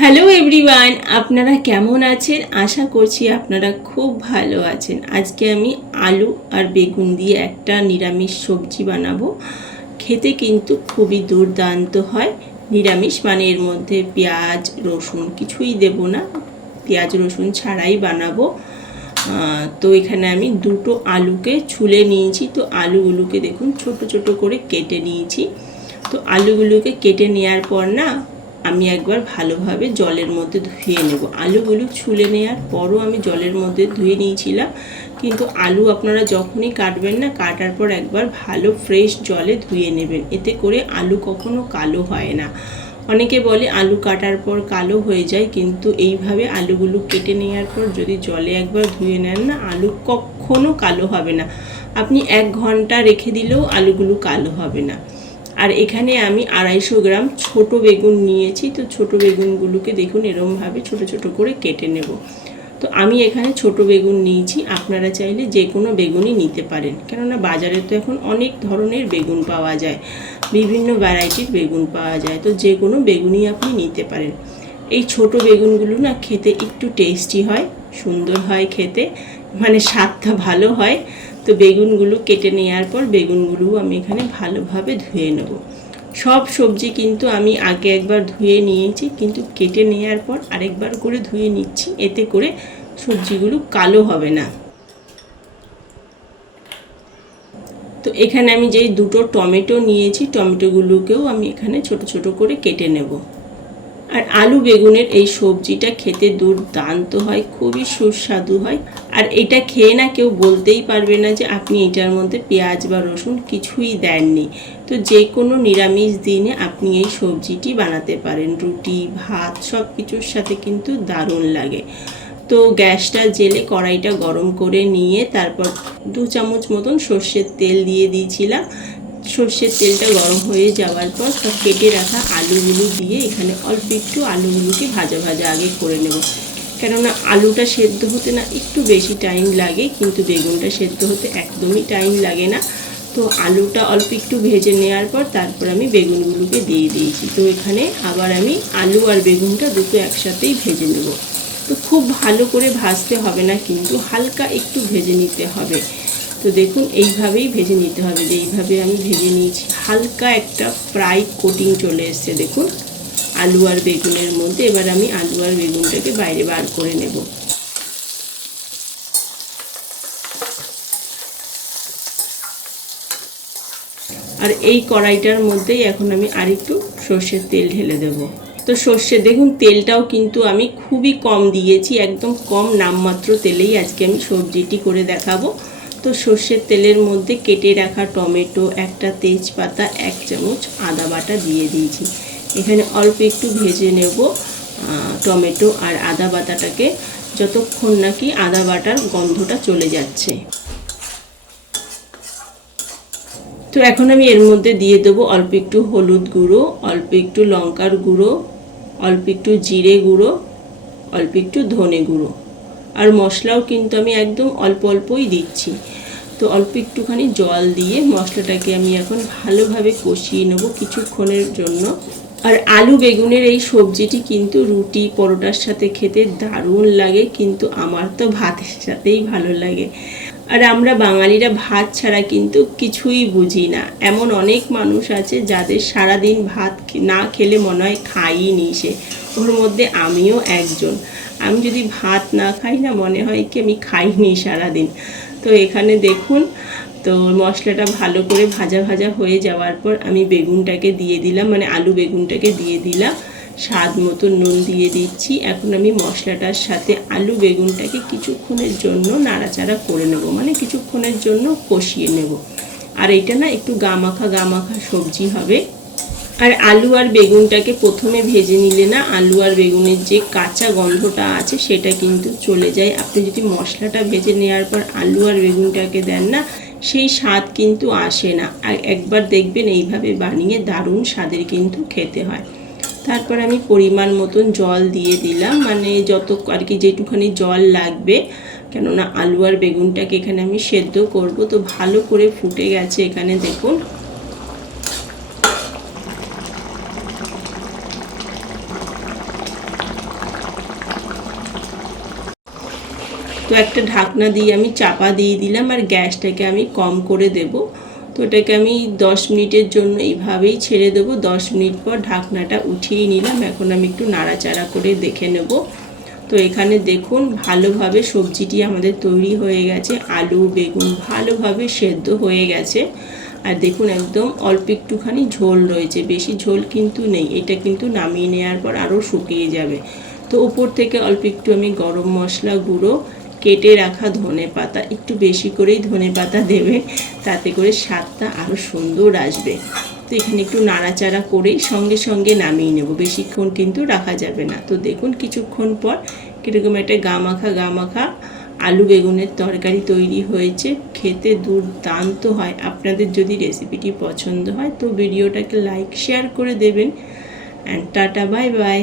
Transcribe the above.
Hello everyone, আপনারা কেমন আছেন? আশা করছি আপনারা খুব ভালো আছেন। আজকে আমি আলু আর বেগুন দিয়ে একটা নিরামিষ সবজি বানাবো। খেতে কিন্তু খুবই দুর্দান্ত হয়। নিরামিষ মানে এর মধ্যে পেঁয়াজ রসুন কিছুই দেব না, পেঁয়াজ রসুন ছাড়াই বানাবো। তো এখানে আমি দুটো আলুকে ছুলে নিয়েছি। তো আলুগুলোকে দেখুন ছোট ছোট করে কেটে নিয়েছি। তো আলুগুলোকে কেটে নেওয়ার পর না আমি একবার ভালোভাবে জলের মধ্যে ধুয়ে নেব। আলুগুলো ছুলে নেওয়ার পরও আমি জলের মধ্যে ধুয়ে নিয়েছিলাম, কিন্তু আলু আপনারা যখনই কাটবেন না, কাটার পর একবার ভালো ফ্রেশ জলে ধুয়ে নেবেন। এতে করে আলু কখনো কালো হয় না। অনেকে বলে আলু কাটার পর কালো হয়ে যায়, কিন্তু এইভাবে আলুগুলো কেটে নেওয়ার পর যদি জলে একবার ধুয়ে নেন না, আলু কখনো কালো হবে না। আপনি 1 ঘন্টা রেখে দিলেও আলুগুলো কালো হবে না। আর এখানে আমি 250 গ্রাম ছোট বেগুন নিয়েছি। তো ছোট বেগুনগুলোকে দেখুন এরমভাবে ছোট ছোট করে কেটে নেব। তো আমি এখানে ছোট বেগুন নিয়েছি, আপনারা চাইলে যে কোনো বেগুনই নিতে পারেন, কেননা বাজারে তো এখন অনেক ধরনের বেগুন পাওয়া যায়, বিভিন্ন ভ্যারাইটির বেগুন পাওয়া যায়। তো যে কোনো বেগুনই আপনি নিতে পারেন। এই ছোট বেগুনগুলো না খেতে একটু টেস্টি হয়, সুন্দর হয় খেতে, মানে স্বাদটা ভালো হয়। তো বেগুনগুলো কেটে নেওয়ার পর বেগুনগুলো আমি এখানে ভালোভাবে ধুয়ে নেব। সব সবজি কিন্তু আমি আগে একবার ধুয়ে নিয়েছি, কিন্তু কেটে নেওয়ার পর আরেকবার করে ধুয়ে নিচ্ছি, এতে করে সবজিগুলো কালো হবে না। তো এখানে আমি যেই দুটো টমেটো নিয়েছি, টমেটোগুলোকেও আমি এখানে ছোট ছোট করে কেটে নেব। আর আলু বেগুনের এই সবজিটা খেতে দুর্দান্ত হয়, খুবই সুস্বাদু হয়। আর এটা খেয়ে না কেউ বলতেই পারবে না যে আপনি এটার মধ্যে পেঁয়াজ বা রসুন কিছুই দেননি। তো যে কোনো নিরামিষ দিনে আপনি এই সবজিটি বানাতে পারেন, রুটি ভাত সব কিছুর সাথে কিন্তু দারুণ লাগে। তো গ্যাসটা জেলে কড়াইটা গরম করে নিয়ে তারপর 2 চামচ মতন সর্ষের তেল দিয়ে দিয়েছিলাম। সর্ষের তেলটা গরম হয়ে যাওয়ার পর সব কেটে রাখা আলুগুলো দিয়ে এখানে অল্প একটু আলুগুলোকে ভাজা ভাজা আগে করে নেব, কেননা আলুটা সেদ্ধ হতে না একটু বেশি টাইম লাগে, কিন্তু বেগুনটা সেদ্ধ হতে একদমই টাইম লাগে না। তো আলুটা অল্প একটু ভেজে নেওয়ার পর তারপর আমি বেগুনগুলোকে দিয়ে দিয়েছি। তো এখানে আবার আমি আলু আর বেগুনটা দুটো একসাথেই ভেজে নেব। তো খুব ভালো করে ভাজতে হবে না, কিন্তু হালকা একটু ভেজে নিতে হবে। তো দেখুন এইভাবেই ভেজে নিতে হবে, যে এইভাবে আমি ভেজে নিয়েছি। হালকা একটা ফ্রাই কোটিং চলে এসছে দেখুন আলু আর বেগুনের মধ্যে। এবার আমি আলু আর বেগুনটাকে বাইরে বার করে নেব। আর এই কড়াইটার মধ্যেই এখন আমি আরেকটু সর্ষের তেল ঢেলে দেব। তো সর্ষে দেখুন তেলটাও কিন্তু আমি খুবই কম দিয়েছি, একদম কম নামমাত্র তেলেই আজকে আমি সবজিটি করে দেখাবো। তো সর্ষের তেলের মধ্যে কেটে রাখা টমেটো, একটা তেজপাতা, 1 চামচ আদা বাটা দিয়ে দিয়েছি। এখানে অল্প একটু ভেজে নেব টমেটো আর আদা বাটাটাকে, যতক্ষণ নাকি আদা বাটার গন্ধটা চলে যাচ্ছে। তো এখন আমি এর মধ্যে দিয়ে দেবো অল্প একটু হলুদ গুঁড়ো, অল্প একটু লঙ্কার গুঁড়ো, অল্প একটু জিরে গুঁড়ো, অল্প একটু ধনে গুঁড়ো। আর মশলাও কিন্তু আমি একদম অল্প অল্পই দিচ্ছি। তো অল্প একটুখানি জল দিয়ে মশলাটাকে আমি এখন ভালোভাবে কষিয়ে নেব কিছুক্ষণের জন্য। আর আলু বেগুনের এই সবজিটি কিন্তু রুটি পরোটার সাথে খেতে দারুণ লাগে, কিন্তু আমার তো ভাতের সাথেই ভালো লাগে। আর আমরা বাঙালিরা ভাত ছাড়া কিন্তু কিছুই বুঝি না। এমন অনেক মানুষ আছে যাদের সারাদিন ভাত না খেলে মনে হয় খাইনি সে, ওর মধ্যে আমিও একজন। আমি যদি ভাত না খাই না, মনে হয় কি আমি খাইনি সারাদিন। তো এখানে দেখুন, তো মশলাটা ভালো করে ভাজা ভাজা হয়ে যাওয়ার পর আমি বেগুনটাকে দিয়ে দিলাম, মানে আলু বেগুনটাকে দিয়ে দিলাম। স্বাদ মতো নুন দিয়ে দিচ্ছি। এখন আমি মশলাটার সাথে আলু বেগুনটাকে কিছুক্ষণের জন্য নাড়াচাড়া করে নেব, মানে কিছুক্ষণের জন্য কষিয়ে নেব। আর এটা না একটু গামাখা গামাখা সবজি হবে। আর আলু আর বেগুনটাকে প্রথমে ভেজে নিলে না আলু আর বেগুনের যে কাঁচা গন্ধটা আছে সেটা কিন্তু চলে যায়। আপনি যদি মশলাটা ভেজে নেওয়ার পর আলু আর বেগুনটাকে দেন না, সেই স্বাদ কিন্তু আসে না। আর একবার দেখবেন এইভাবে বানিয়ে দারুণ স্বাদের কিন্তু খেতে হয়। তারপর আমি পরিমাণ মতন জল দিয়ে দিলাম, মানে যত আর কি যেটুখানি জল লাগবে, কেননা আলু আর বেগুনটাকে এখানে আমি সেদ্ধ করব। তো ভালো করে ফুটে গেছে এখানে দেখুন। তো একটা ঢাকনা দিয়ে আমি চাপা দিয়ে দিলাম আর গ্যাসটাকে আমি কম করে দেব। তো এটাকে আমি 10 মিনিটের জন্য এইভাবেই ছেড়ে দেবো। 10 মিনিট পর ঢাকনাটা উঠিয়ে নিলাম। এখন আমি একটু নাড়াচাড়া করে দেখে নেব। তো এখানে দেখুন ভালোভাবে সবজিটি আমাদের তৈরি হয়ে গেছে। আলু বেগুন ভালোভাবে সেদ্ধ হয়ে গেছে। আর দেখুন একদম অল্প একটুখানি ঝোল রয়েছে, বেশি ঝোল কিন্তু নেই। এটা কিন্তু নামিয়ে নেওয়ার পর আরও শুকিয়ে যাবে। তো উপর থেকে অল্প একটু আমি গরম মশলা গুঁড়ো, কেটে রাখা ধনেপাতা, একটু বেশি করেই ধনেপাতা দেবে, তাতে করে স্বাদটা আরও সুন্দর আসবে। তো এখানে একটু নাড়াচাড়া করেই সঙ্গে সঙ্গে নামিয়ে নেব, বেশিক্ষণ কিন্তু রাখা যাবে না। তো দেখুন কিছুক্ষণ পর কীরকম একটা গামাখা আলু বেগুনের তরকারি তৈরি হয়েছে। খেতে দুর্দান্ত হয়। আপনাদের যদি রেসিপিটি পছন্দ হয় তো ভিডিওটাকে লাইক শেয়ার করে দেবেন। And tata bye bye.